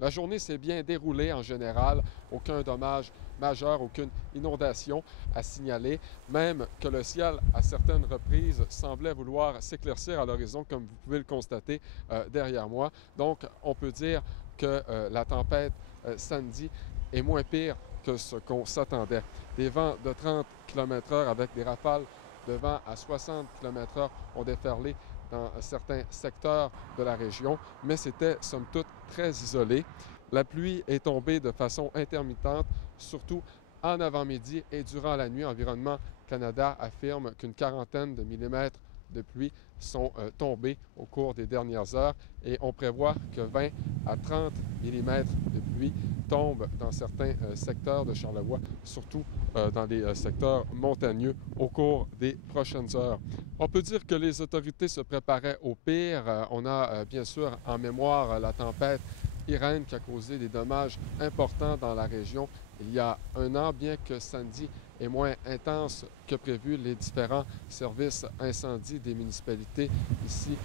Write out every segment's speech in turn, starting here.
La journée s'est bien déroulée en général, aucun dommage majeur, aucune inondation à signaler, même que le ciel, à certaines reprises, semblait vouloir s'éclaircir à l'horizon, comme vous pouvez le constater derrière moi. Donc, on peut dire que la tempête Sandy est moins pire que ce qu'on s'attendait. Des vents de 30 km/h avec des rafales de vent à 60 km/h ont déferlé dans certains secteurs de la région, mais c'était somme toute très isolé. La pluie est tombée de façon intermittente, surtout en avant-midi et durant la nuit. Environnement Canada affirme qu'une quarantaine de millimètres de pluie sont tombés au cours des dernières heures et on prévoit que 20 à 30 millimètres de pluie tombent dans certains secteurs de Charlevoix, surtout dans les secteurs montagneux au cours des prochaines heures. On peut dire que les autorités se préparaient au pire. On a bien sûr en mémoire la tempête Irène qui a causé des dommages importants dans la région il y a un an, bien que Sandy est moins intense que prévu. Les différents services incendie des municipalités ici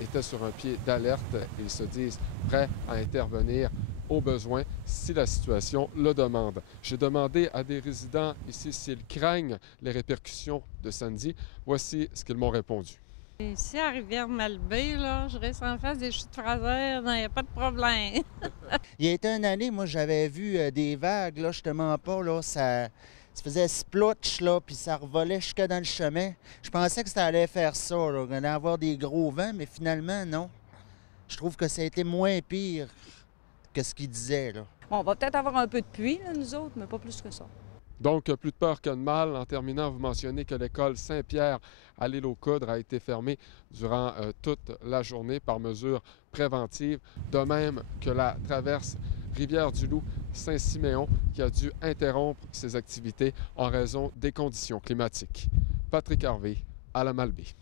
étaient sur un pied d'alerte et ils se disent prêts à intervenir au besoin si la situation le demande. J'ai demandé à des résidents ici s'ils craignent les répercussions de Sandy. Voici ce qu'ils m'ont répondu. Ici, à Rivière-Malbaie, là, je reste en face des chutes Fraser, il n'y a pas de problème. Il y a été une année, moi, j'avais vu des vagues, là, je te mens pas, là, ça faisait splotch, là, puis ça revolait jusque dans le chemin. Je pensais que ça allait faire ça, là, qu'on allait avoir des gros vents, mais finalement, non. Je trouve que ça a été moins pire que ce qu'il disait, là. Bon, on va peut-être avoir un peu de pluie, là, nous autres, mais pas plus que ça. Donc, plus de peur que de mal. En terminant, vous mentionnez que l'école Saint-Pierre à l'île aux Coudres a été fermée durant toute la journée par mesure préventive, de même que la traverse Rivière-du-Loup-Saint-Siméon qui a dû interrompre ses activités en raison des conditions climatiques. Patrick Harvey, à la Malbaie.